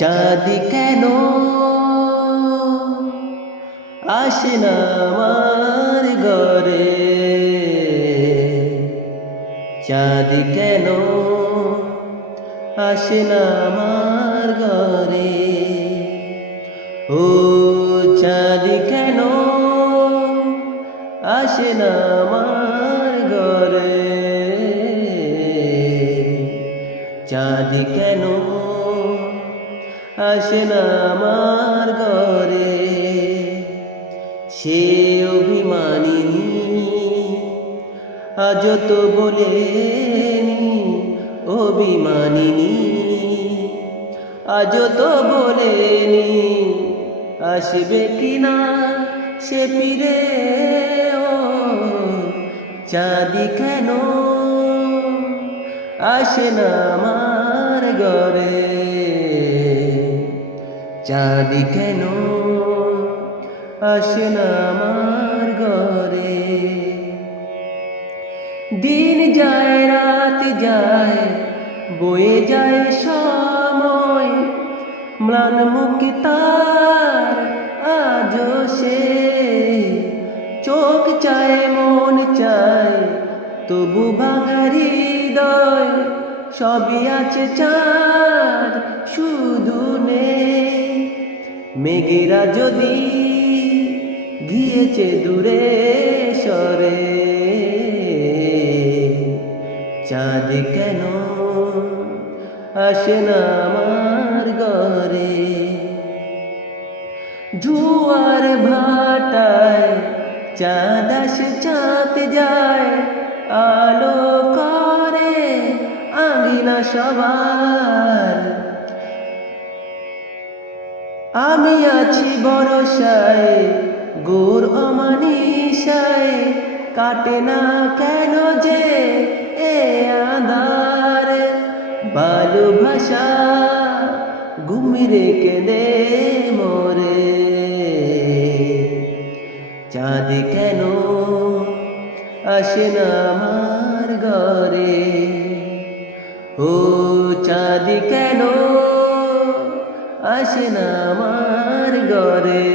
চাঁদ কেন আসে না আমার ঘরে? চাঁদ কেন আসে না আমার ঘরে? ও চাঁদ কেন আসে না আমার ঘরে? চাঁদ কেন আসে না আমার ঘরে? সে অভিমানিনী আজ তো বলেনি, অভিমানিনী আজ তো বলেনি আসবে কিনা সে ফিরে। ও চাঁদ কেন আসে না আমার ঘরে? চাঁদ কেন আসে না আমার ঘরে? দিন যায় রাত যায় বয়ে যায় সময়, ম্লান মুখে তার আজও সে চোখ চায় মন চায় তবু ভাঙা হৃদয়। সবই আছে চাঁদ শুধু নেই। মেঘেরা যদি গিয়েছে দূরে সরে, চাঁদ কেন আসে না আমার ঘরে? জুয়ার ভাটায় চাঁদ আসে চাঁদ যায়, আলো করে আঙিনা সবার। আমি আছি ভরসায় ঘোর অমানিসায়, কাটে না কেন যে এ আঁধার? ভালোবাসা ঘুমিরে কেঁদে মরে। চাঁদ কেন আসে না আমার ঘরে? ও চাঁদ কেন আসে না আমার ঘরে?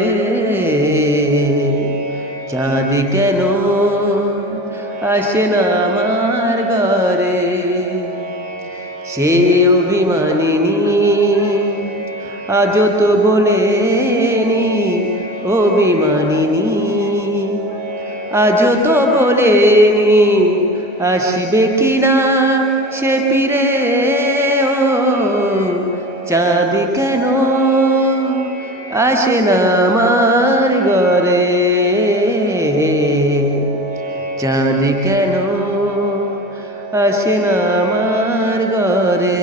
চাঁদ কেন আসে না আমার ঘরে? সে অভিমানিনী আজ তো বলেনি, অভিমানিনী আজ তো বলেনি আসবে কিনা সে ফিরে। ও চাঁদ কেন আসে না আমার ঘরে? চাঁদ কেন আসে না আমার ঘরে?